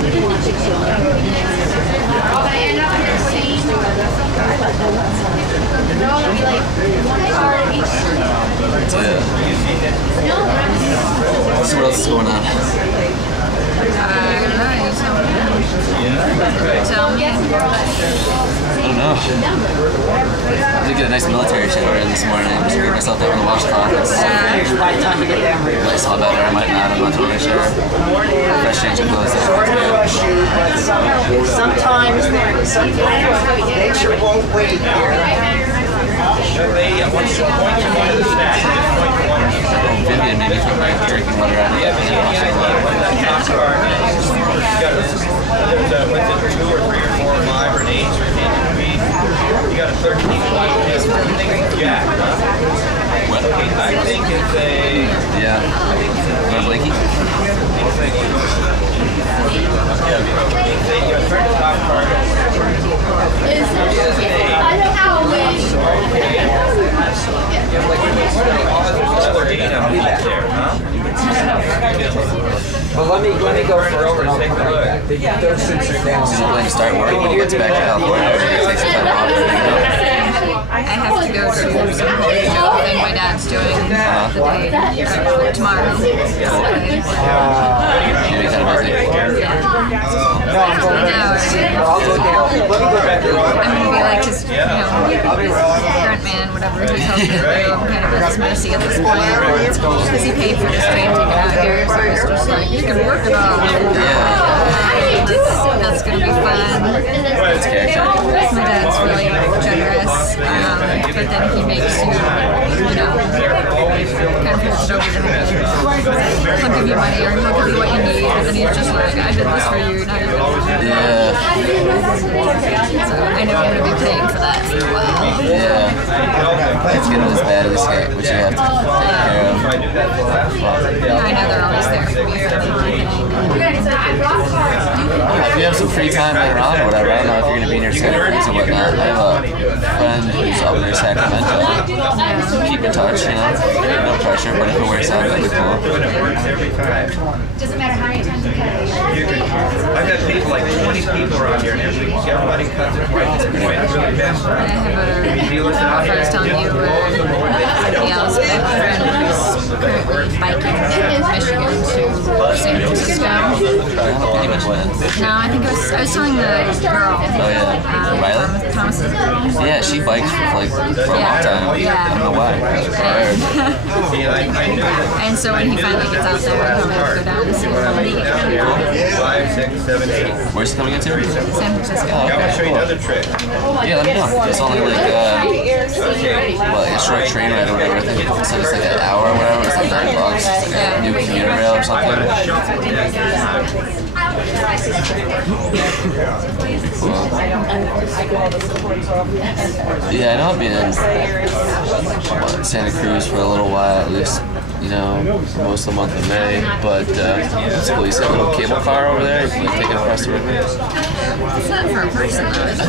So what else is going on? I don't know. I did get a nice military shower in this morning. Just gave myself that in the washcloth. It's might smell better, I might not, I'm not totally sure. Fresh change of clothes. Sometimes nature won't wait here. Vivian made me put my drinking water out of the oven. There's 2 or 3 or 4 or 5 or an 8 or an 8. You got a 13. Yeah. What? I think it's a. Yeah. Want a blankie? You turn the top part. But let me go first. Those suits are down. He's not going to start work when he gets back to California. He's going to take some time off. I have to go to some thing my dad's doing the day tomorrow. You're kind of busy. No, I'm going back. I'll go down. Let me go back. I'm going to be like his, current man, whatever he tells me to do. I'm kind of at his mercy at this point. Because he paid for this train ticket out here, so it's just like, you can work it off. That's going to be fun. It's character. My dad's really generous, but then he makes you, kind of push it over the head. He'll give you money or he'll give you what you need, and then he's just like, I did this for you, now you're going to do it. Yeah. So I know I'm going to be paying for that for a while. Yeah. It's getting as bad as it, which you have to take care of. I know they're always there for me. If you have some free time later on or whatever, I don't know if you're going to be in your Santa Cruz or whatnot. I have a friend who's up near Sacramento. Keep in touch, you know. No pressure, but if it works out, that'd be cool. Doesn't matter how many times you cut it. I've had people, like 20 people around here, and everybody cuts it right to the point. It's really best. I have I was telling you, somebody else, a friend who's currently biking from Michigan to San Francisco. No, I think I was telling the girl. Oh yeah, Riley? Thomas's girl. Yeah, she bikes for a long time. I don't know why. And so when he finally gets out there, he'll go down and see him. 5, 6, 7, 8. Where's he coming into? San Francisco. Oh, okay, I'll show you cool. another trick. Yeah, let me know. It's only like a short train ride or whatever. I think it's like an hour or whatever. It's like $9. It's like a new commuter rail or something. Cool. Yeah, I know I'll be in Santa Cruz for a little while at least. You know, most of the month of May, but it's cool. You see a little cable car over there? You can like, take it across the river. It's not for a person though, is it?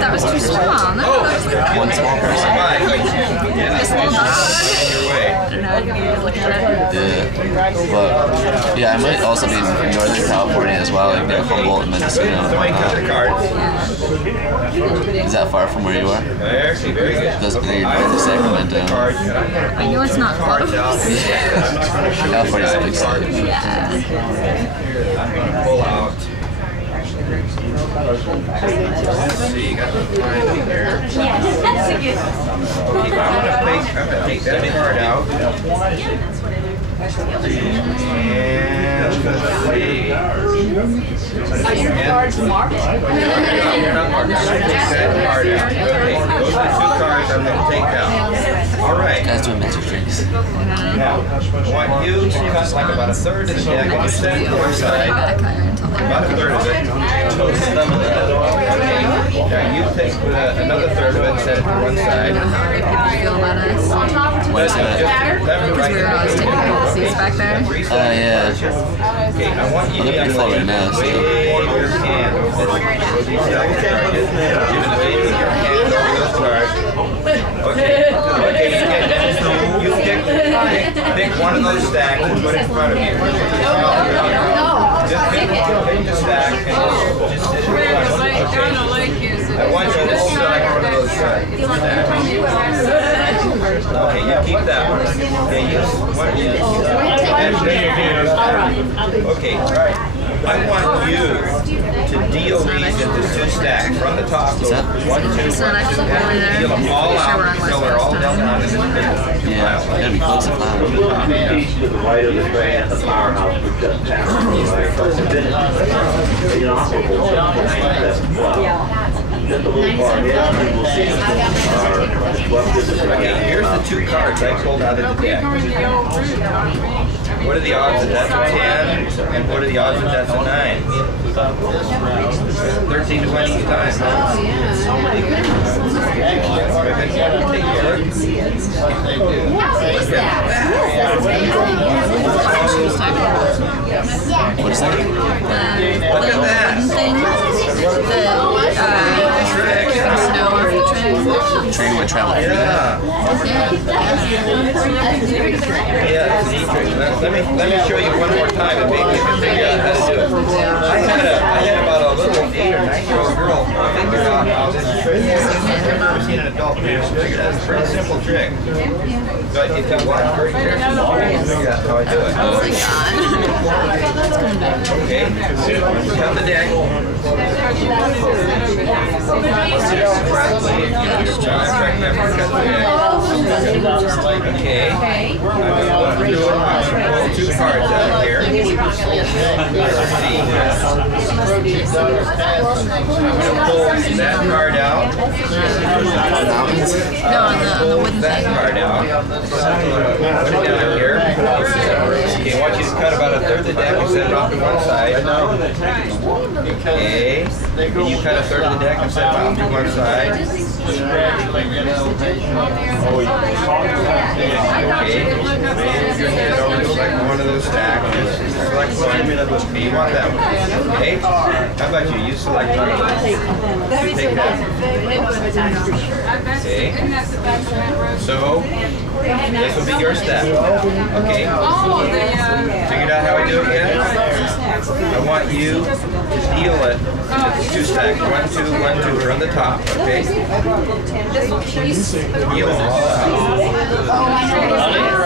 That was too small. No, that was like One small person. this little dog. I don't know, I need to look at it. Yeah, but yeah, I might also be in Northern California as well, like near Humboldt and Mendocino and whatnot. Is that far from where you are? Actually, very good. Doesn't mean you're north of Sacramento. I know it's not close. California's a big state. Yeah. Pull out. Let's see, you got the line here. I'm gonna take that part out. And let's see. Those are the 2 cards I'm going to take out. All right. Guys doing magic tricks. Now, I want you to cut like about a third of the deck and you set it to one side. About a third of it. Now you take another third of it and set it to one side. How feel about us? What is that? Because we were always taking policies back there. Oh, yeah. Okay, I want you to They're pretty full right now, so. wave your hand over those targets. Okay, you pick one of those stacks and put it in front of you. Just pick one. I want you to select one of those stacks. Okay, you keep that one. Okay, okay, all right. I want you to deal these into 2 stacks. From the top, go 1, 2, 1, 2. Deal them all out until they're all dealt out in this big. Yeah, that'd be close to 5. To the right of the train, the powerhouse was just past. Inoperable since 1912. Just a little far ahead, you will see Okay, here's the 2 cards I pulled out of the deck. What are the odds that that's a 10? And what are the odds that that's a 9? 13 to 1 each time. Take a look. What is that? Look at that. Train would travel through that. Yeah, it's an E-trick. Let me show you one more time and maybe you can figure out how to do it. I had about a little 8 or 9-year-old girl figure out how this trick is. I've never seen an adult figure it out. It's a pretty simple trick. But if you watch very carefully, you can figure out how I do it. Oh my god. Okay, cut the deck. Okay, I'm going to pull 2 cards out here. Let's see. I'm going to pull that card out. No, on the wooden that thing. card out. Put it down here. Okay, I want you to cut about a third of the deck and set it off to one side. Okay. And you cut a third of the deck and set it off to one side. Okay. Raise your hand over, select one of those stacks. Select one. Okay, you want that one. Okay. How about you? You select one of those. Take that. Okay. So, this will be your stack. Okay. Figured out how I do it yet? I want you to deal it into 2 stacks. 1, 2, 1, 2 from the top. Okay. Deal them all out.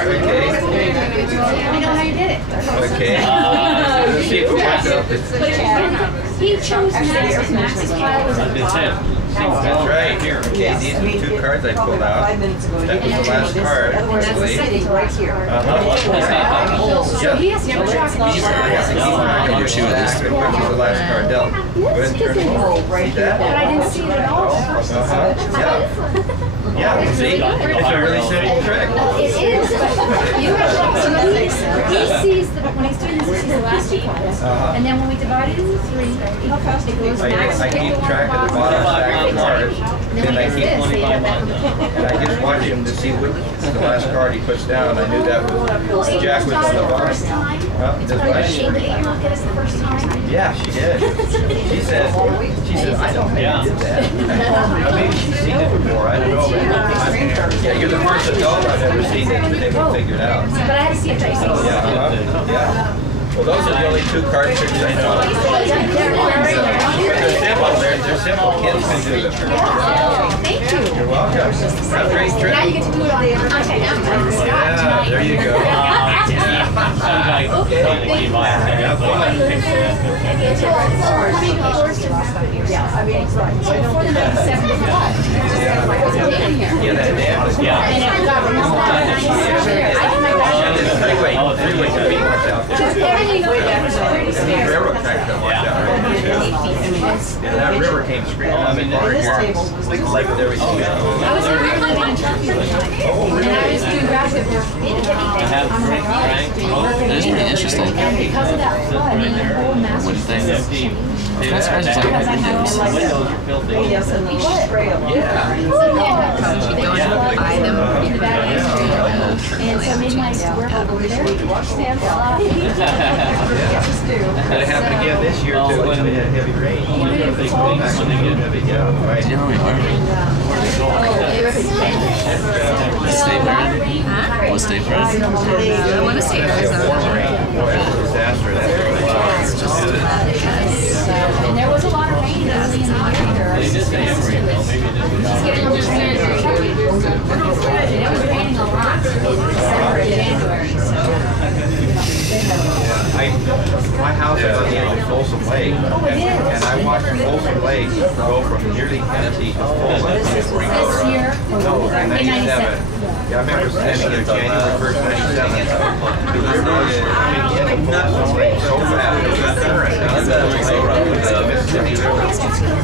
Okay. I know how you did it. Okay. Let's see if it works out. He chose Max's. Max's pile was at the bottom. That's right. Okay, these are the 2 cards I pulled out. That was the last card, actually. So he has to track Which was the last card dealt. Go ahead and turn it over. See that? But I didn't see it at all. Yeah. Yeah, see? It's a really simple trick. It is, but you have so he sees the, when he's doing this, he sees the last 2 cards. And then when we divide it into 3, it goes Max. I keep track of the bottom stack of cards. And I keep and I just watch him to see which the last card he puts down. I knew that was Jack was on the bottom. That's right. Yeah, she did. She said, I don't think you did that. Maybe she's seen it before, I don't know. Yeah, you're the first adult I've ever seen that was able to figure it out. But I had to see it twice. Yeah. Well, those are the only 2 card tricks I know. But they're simple. They're simple. Kids can do them. Thank you. You're welcome. That's a great trick. Now you get to do it on the other side. Yeah, there you go. Yeah, that dance. Yeah. Freeway can be watched out there. Railroad tracks got watched out right there too. And that river came screaming on the car here. Like with everything. I was in Ireland in Turkey one time, and I was doing graduate work. That is pretty interesting. And because of that flood, the whole master Wooden thing. Kind of surprised it's like windows. Windows are filthy. Yeah. Buy them. And so maybe my work over there stands a lot. That happened again this year too. When they had heavy rain. When they get heavy, yeah, right. Do you know where we are? What state we're in? Huh? What state we're in? I want to say Arizona. Warm rain. Boy, it's a disaster. That's It's just bad because And there was a lot of rain early in the year. my house is on the edge of Folsom Lake, and I watched Folsom Lake go from nearly empty to full before you go around. No, in 97. Yeah, I remember standing there January 1st, 97. The river is coming into Folsom Lake so fast. Mississippi River.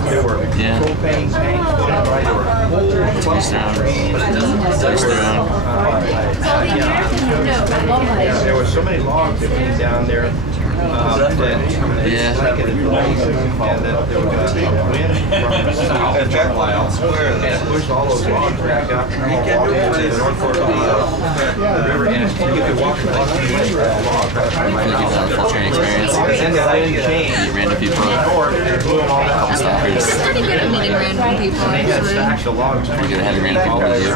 There were propane tanks going right over. There were so many logs that came down there. And there was a wind from the south and pushed all those logs back up to the North Fork of the river, and you could walk the log. Full training experience. And then the lighting changed. Meet random people. It's pretty good at meeting random people, actually. Stacks of logs. Pretty good at having random people with you.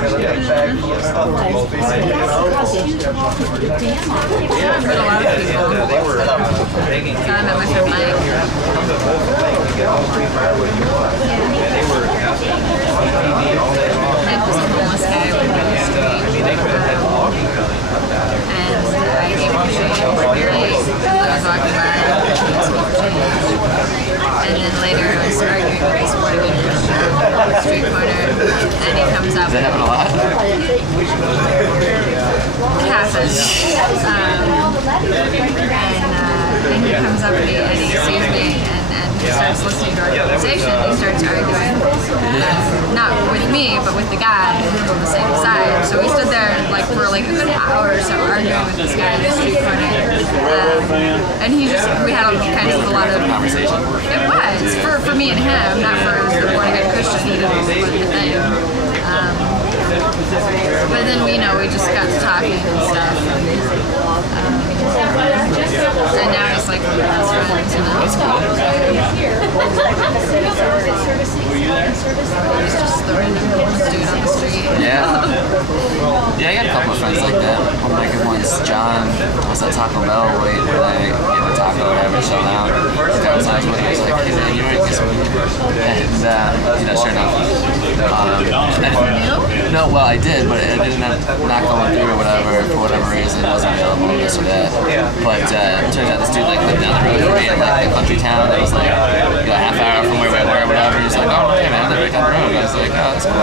I've met a lot of people. They were taking I met my friend Mike. come to Folsom Lake to get all the free firewood you want. And they were on TV all day long. Mike was a homeless guy when he was I mean, they could have had logging done. and I gave him a shake for nearly as I was walking by. And then later I was arguing with this boy on the street corner, and he comes up. Does that happen a lot? It happens. And he comes up to me and he sees me and he starts listening to our conversation. He starts arguing, not with me, but with the guy on the same side. So we stood there like for like a good hour or so arguing with this guy in the street corner. And he just, we had kind of a lot of Conversation. It was for me and him, not for the born again Christian. He didn't want the thing. But then we just got to talking and stuff. And now he's like one of my best friends. And it's cool. He's just the random homeless dude on the street. Yeah. Yeah, I got a couple of friends like that. One of my good ones, John, was at Taco Bell waiting for like, a taco or whatever, showing out. The guy was like, hey man, you ready to get some? And, sure enough. No, well, I did, but it ended up not going through or whatever, for whatever reason. It wasn't available, this or that. But it turns out this dude like lived down the road from me in like a country town that was like a half hour from where we were or whatever. He's like, oh, hey man, I live right down the road. I was like, oh, that's cool.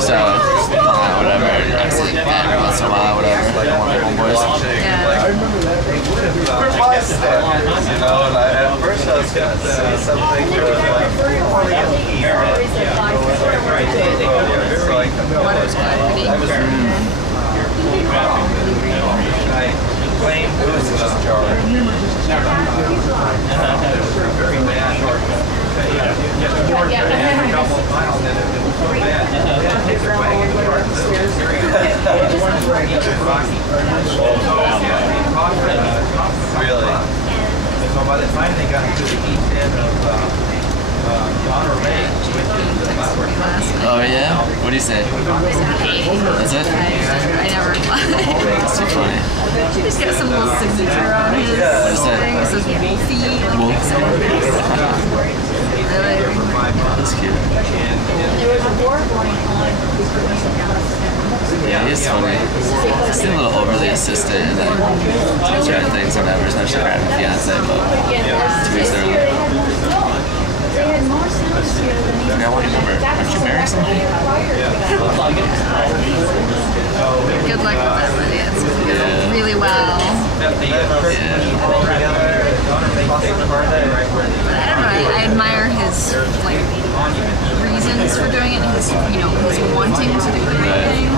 So, whatever. I was like, yeah, every once in a while, whatever. Like one of my homeboys. At first I was going to say something to Water's quite pretty. Claim it was just charged. Very bad. Just a couple of miles and it was so bad. Take the wagon apart and really. So by the time they got to the east end of Honor Lake, which is about where Oh yeah? What do you say? That's it? I never replied. That's too funny. He's got some little signature on his thing. It says Wolfie. That's cute. Yeah, he's funny. He's a little overly insistent and then certain things or whatever, especially around a fiance, but to each their own. I want to remember. Aren't you married somebody? Good luck with that, buddy. It's going to go really well. But I don't know. I admire his like reasons for doing it. His his wanting to do the right thing.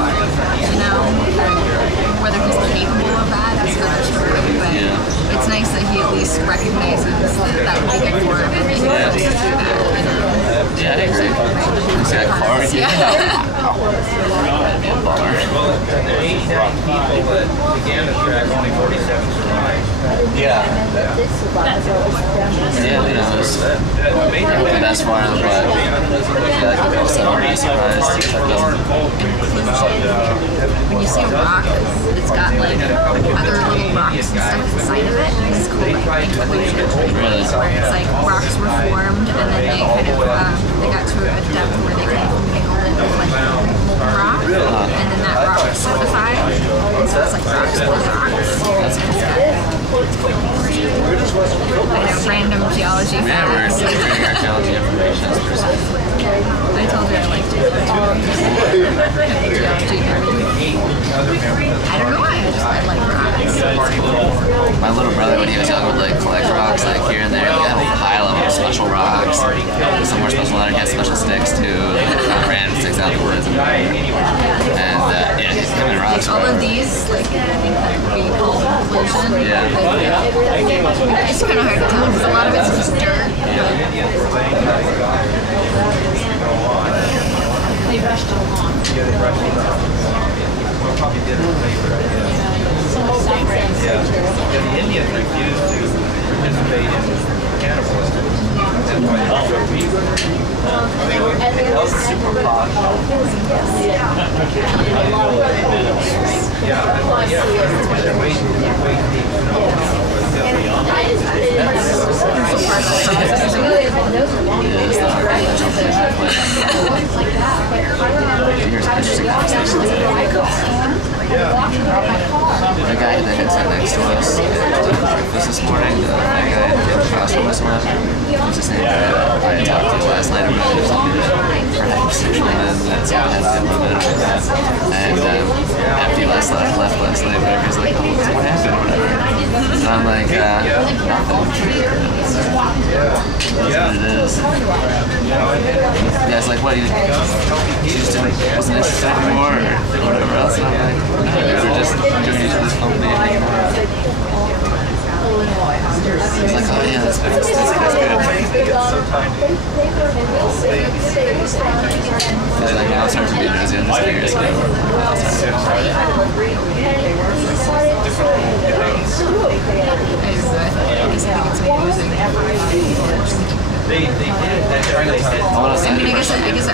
Whether he's capable of that, that's another story. But it's nice that he at least recognizes that would be good for him and he wants to do that. Yeah, I agree. He's got a car. Yeah. That'd be a bummer. Well, the 89 people that began the track, only 47 survived. Yeah, who knows? The best for him, but I feel like the most I'm really surprised. When you see a rock that's got like other little rocks and stuff inside of it, it's called like inclusion. Really? Where it's like rocks were formed and then they kind of they got to a depth where they kind of mingled it with like molten rock, and then that rock solidified, and so it's like rocks with rocks. It's cool. random geology Yeah, we're facts. doing archaeology information as person. I told her I liked geology. Geology and everything. I don't know why, I like rocks. My little brother, when he was young, would like collect rocks like here and there. He had a whole pile of special rocks. Some more special than he had special sticks too. Like, random sticks out of the woods. And yeah, he's giving rocks. All of these, like, I think that would be called pollution. Yeah. It's kind of hard to tell because a lot of it's just dirt. They rushed it along. Probably did it later. Yeah, the Indians refused to participate in cannibalism. That's why they took meat. That was super posh. Here's interesting conversations. The guy that sat next to us at breakfast this morning, that guy across from us, what's his name? I had talked to last night about it for like 6 minutes, and so I had to get a little bit of that. And after he left last night, whatever, he's like, oh, what happened, or whatever. And I'm like, nothing. That's what it is. Yeah, it's like, what, you just wasn't interested anymore, or whatever else, and I'm like, no, we're just doing each other's company and hanging out. He's like, oh yeah, that's good. That's good. He's like, now it's time to be nosy. I'm just curious. They did. That's right. They said. I mean, I guess it happens.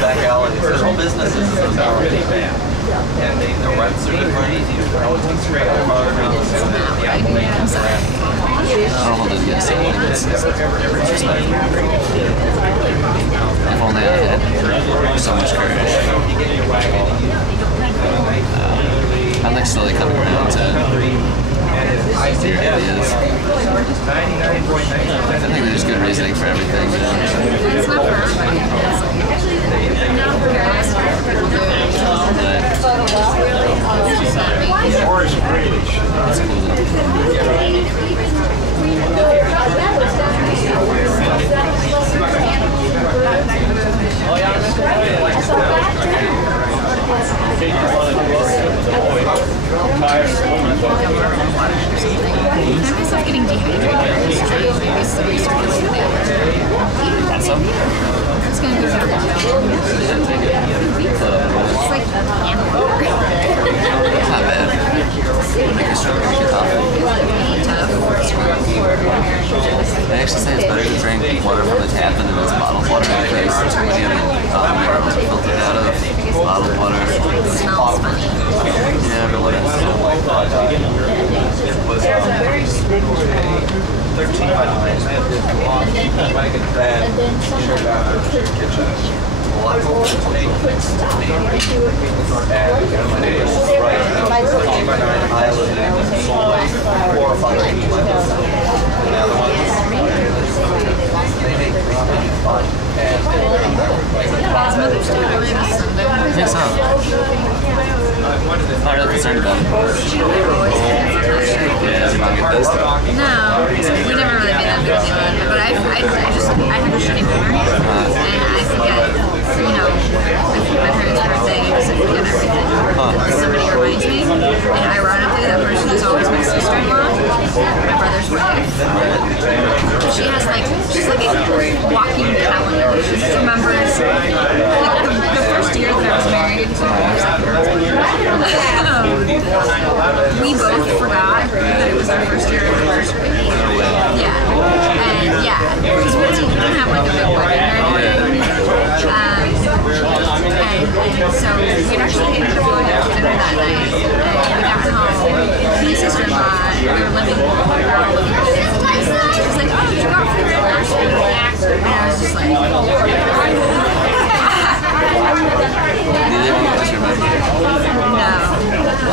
Back alley. His whole business is Really bad. And the rents are different. It's straight up I don't hold it against him. It's disrespectful. If only I had so much courage. I'm like slowly coming around to your ideas. I think there's good reasoning for everything, you know. It's not for everybody. I find myself getting dehydrated. Maybe it's the recirculating the Want some? It's gonna go to the It's like animal. It's not bad. Make a stroke, make a coffee. They actually say it's better to drink water from the tap than it's bottled water because too many of the minerals are filtered out of bottled water. It smells funny. Yeah, but whatever. It was 13 by 9. I had this long wagon van shared out of the kitchen. A lot of old take. And my neighbors right now, 13 by 9 island and sold like 4 or 5 feet like this. And now the ones they make really fun. And His mother's still really this Sunday. I think so. I'm not really concerned about it. Yeah, you might get this. No, we never really made that big deal. But I have a shitty memory, and I forget, you know, my parents' birthdays, I forget everything. Somebody reminds me, and ironically, that person is always my sister-in-law, my brother's wife. She's like a walking calendar. She just remembers, like, the first year that I was married. We both forgot that it was our first year anniversary. Yeah. And yeah, because we didn't have like a big wedding or anything. And so we'd actually ended up going out to dinner that night. And we got home. My sister-in-law, we were living she was like, oh, did you go out for your anniversary? And I was just like, Neither of you guys remember. no.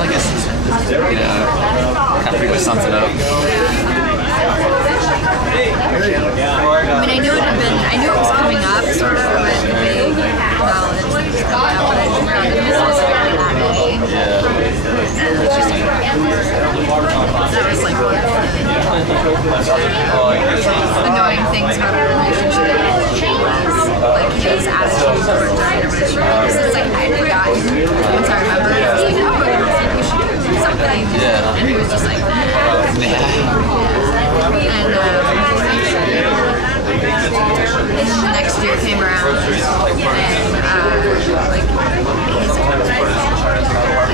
annoying things about our relationship was like his attitude towards our anniversary. Because it's like I'd forgotten. Once I remembered, I was like, oh, I think we should do something. Yeah. And he was just like, Yeah. and then the next year came around, and like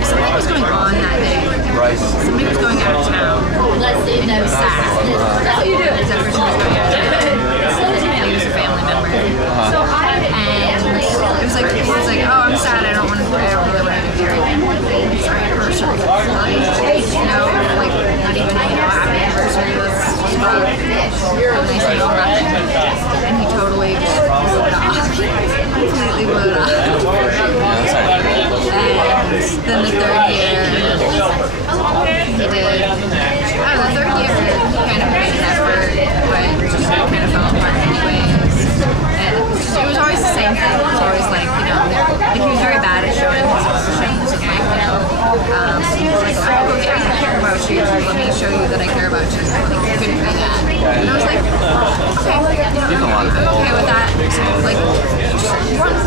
something was going on that day. Somebody was going out of town, and he was sad. That person was going out of town. He was a family member, and it was like he was like, oh, I'm sad. I don't really want to do your anniversary. You know, like not even happy anniversary. Let's just rock. And I said, oh, nothing. And he totally just blew it off. Completely blew it off. And then the third year, he did. The third year, he kind of made an effort, but just kind of fell apart anyways. And it was always the same thing. It was always like, like he was very bad at showing his emotions and like, he was like, oh yeah, I care about you. Let me show you that I care about you. Like, you couldn't do that. And I was like, okay, I'm okay with that. Like,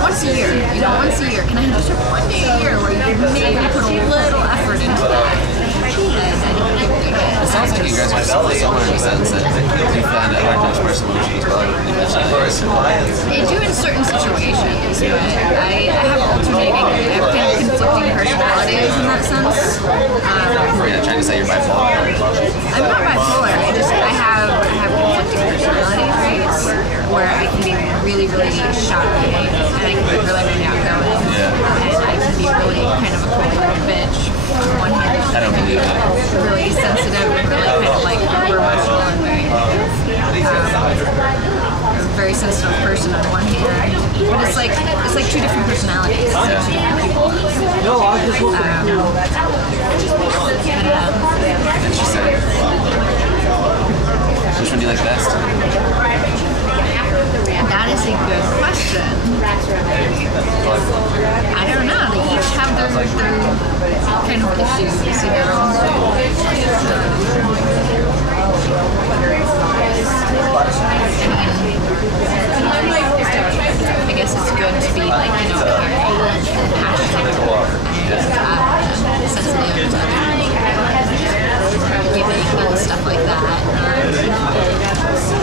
once a year, once a year. Can I have just one day a year where you can maybe put a little effort into that? It sounds like you guys are similar in the sense that you find it hard to express emotions, but you mentioned I do in certain situations, but I have alternating, I have kind of conflicting personalities in that sense. You're trying to say you're bipolar? I'm not bipolar, I have conflicting personality traits where I can be really, really shy, and I can be really, really outgoing, and I can be really kind of a cold little bitch on one hand. I don't believe it. Really sensitive and really kind of like over emotional and very sensitive person on one hand, but it's like two different personalities. Yeah. Interesting. Which one do you like best? That is a good question. I don't know. They each have their kind of issues, I guess it's good to be like, passionate and sensitive and giving and stuff like that.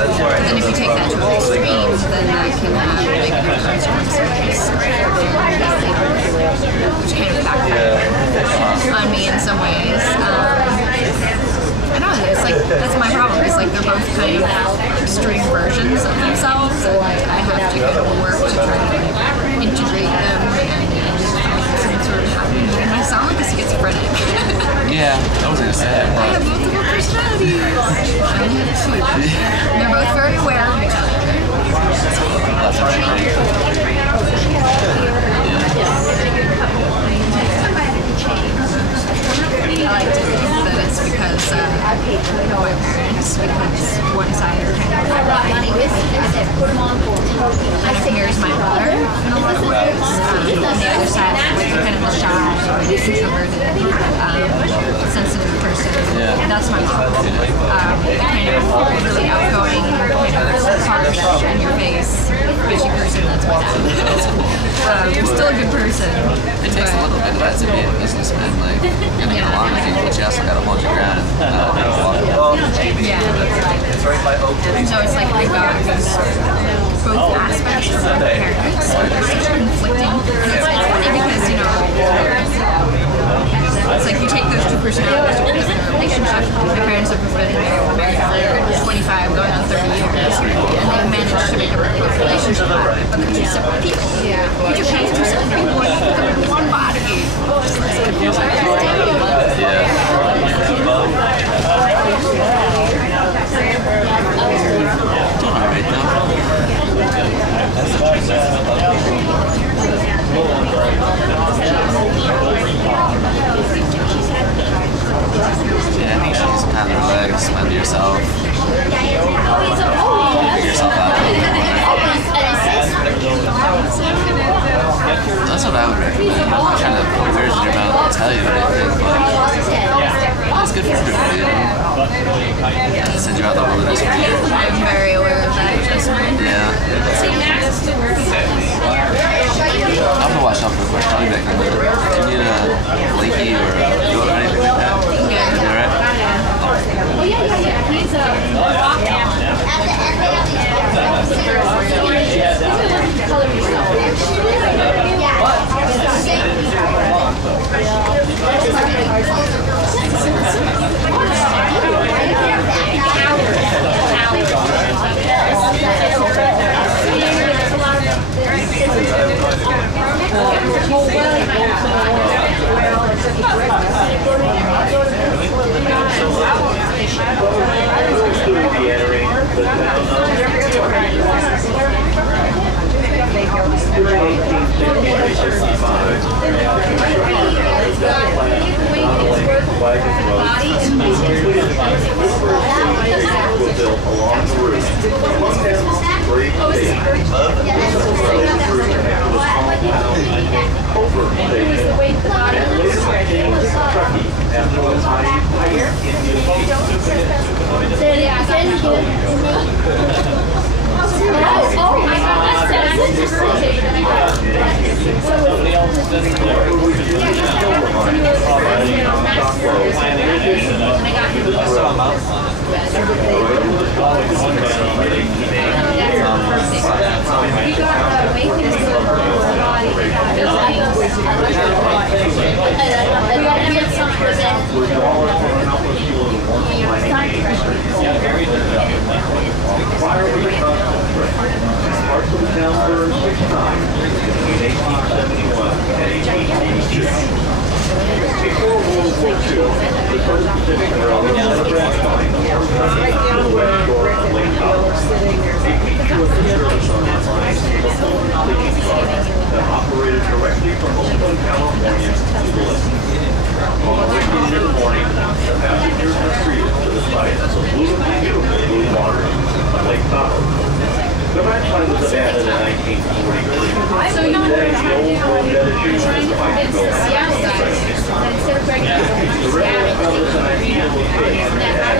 And then if you take that to an extreme, then that can have big consequences, which kind of backfire on me in some ways. I don't know, it's like, that's my problem. It's like they're both kind of extreme versions of themselves, and I have to kind of work to try to integrate them and some sort of happy medium. I sound like a schizophrenic. Yeah, I was going to say that. I have multiple personalities. I only have two. They're both very aware of each other. That's right. I like to think that it's because my parents, because one side are kind of here's my mother in a lot of ways, and the other side with kind of the shy, introverted, sensitive person. That's my mom. Kind of really outgoing, kind of harsh in your face, bitchy person. That's my dad. Still a good person. It takes a little bit of that to be a businessman. Like, you're gonna get along with people, but you also gotta hold your ground. Yeah. So it's like I got both aspects of my parents. They're such conflicting. And it's funny because, it's like you take those two personalities to create a relationship. My parents have been married for 25, going on 30 years, and they've managed to make a relationship out of it. But they're two separate people. Yeah. You just have two separate people and you put them in one body. Yeah, I think she's kind of relaxed, spend yourself. Figure yourself out. Oh my God, that's Parts of the town burned 6 times between 1871 and 1882. Before World War II, the First Pacific Railroad had a branch line to the west shore of Lake Tahoe. A feature of the service on that line was a sleeping car that operated directly from Oakland, California to the lake. On a windy June morning, the passengers were treated to the sight of the beautiful blue waters of Lake Tahoe. The branch line was abandoned in 1943. So you know Today, the old road that is used as the high school. The railroad found this an ideal location and had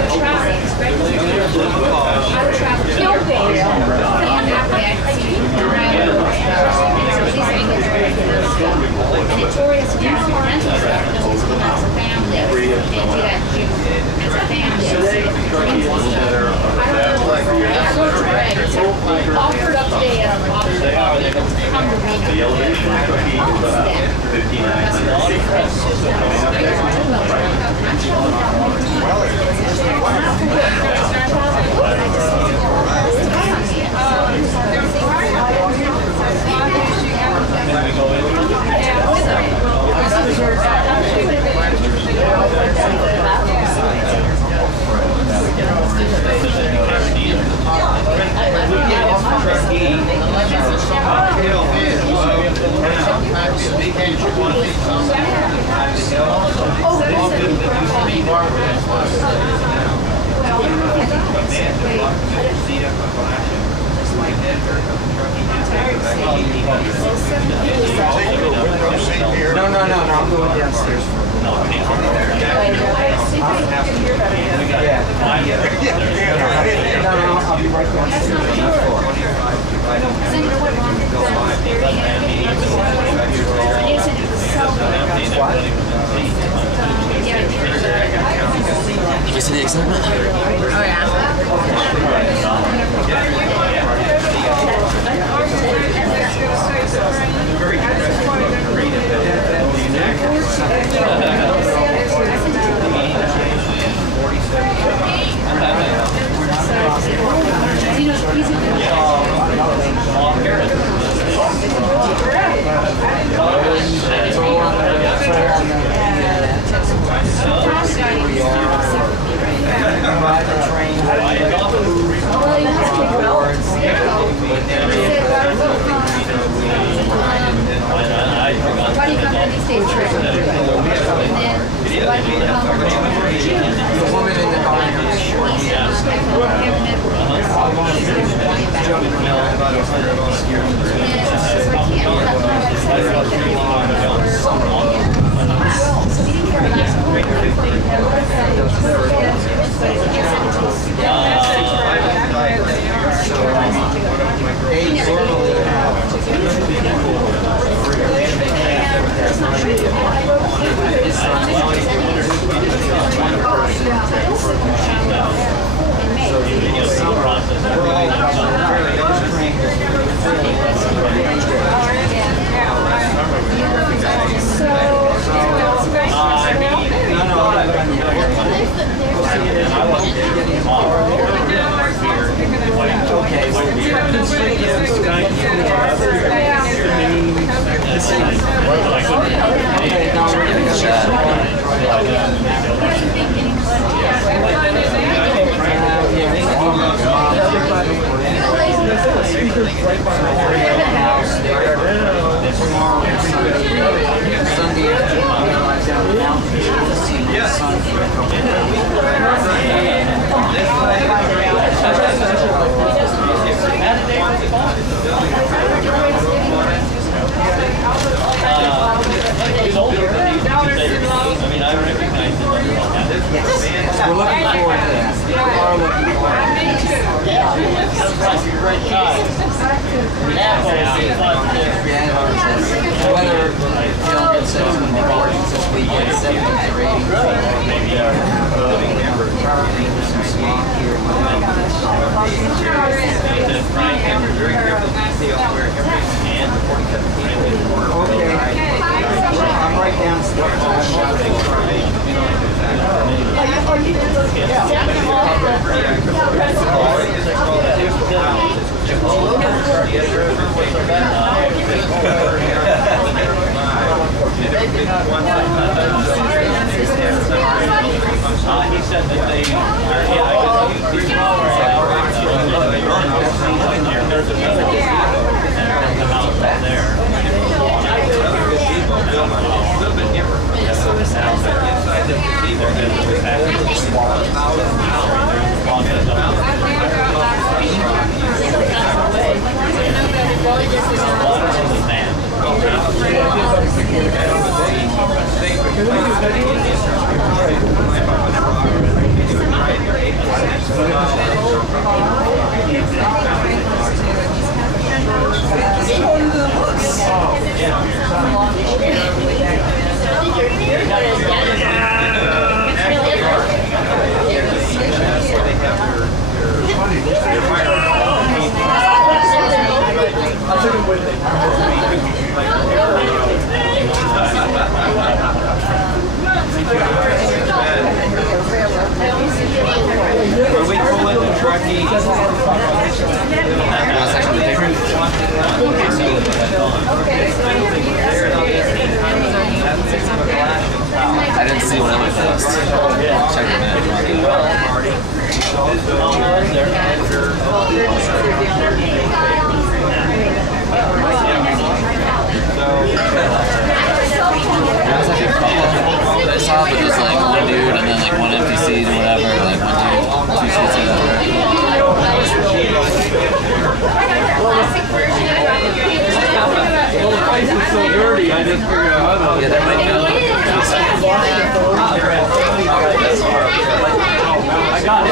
offered up today at the elevation of Truckee is about 5,900 feet. Coming up No, I'm going downstairs. I'll be right downstairs on that floor. Did you see the excitement? Oh why do you come to these days? And then why do you come over to June? The woman in the car is short. Okay. Sunday afternoon, down the mountain, see the sun for a couple of He's older, but he's I mean, I recognize him. We're looking forward to that. We are looking forward to that. Great shot. Weather, John said it's going to be gorgeous this weekend, 70s or 80s. Some smog here. Okay. I'm right downstairs. He said that they there's another house out there. When we pull into Truckee, I didn't see when I went first. Check it out. I saw it was like one dude and then like one empty seat or whatever, like one dude, two seats or whatever. Well, the place is so dirty, I just figured out how to... Yeah, there might be I got it.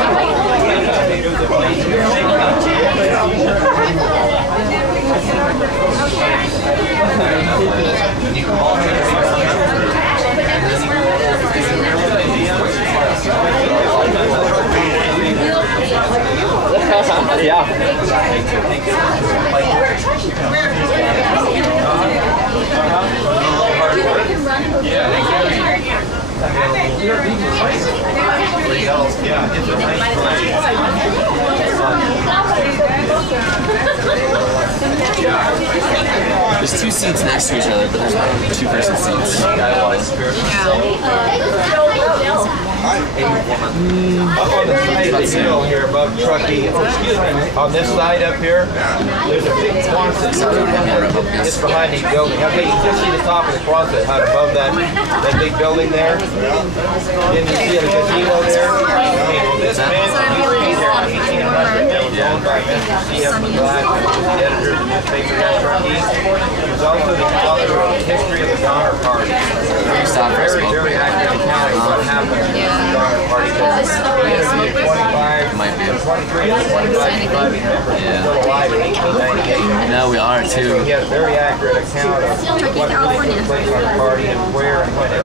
There's two seats next to each other, but there's no two-person seats. Up on the side of the hill here above Truckee, on this side up here, there's a big Quonset just behind the building. Okay, you can just see the top of the Quonset hut above that big building there. Then you see the gazebo there. Well, this man used to be there in 1800. That was owned by Mr. C.F. McGlack, who was the editor of the newspaper at Truckee. He was also the author of the history of the Donner Party. Very, very accurate account of what happened in the Donner Party. He interviewed 23 to 25 members still alive in 1898. No, we are too. He has a very accurate account of what really took place on the party and where and when it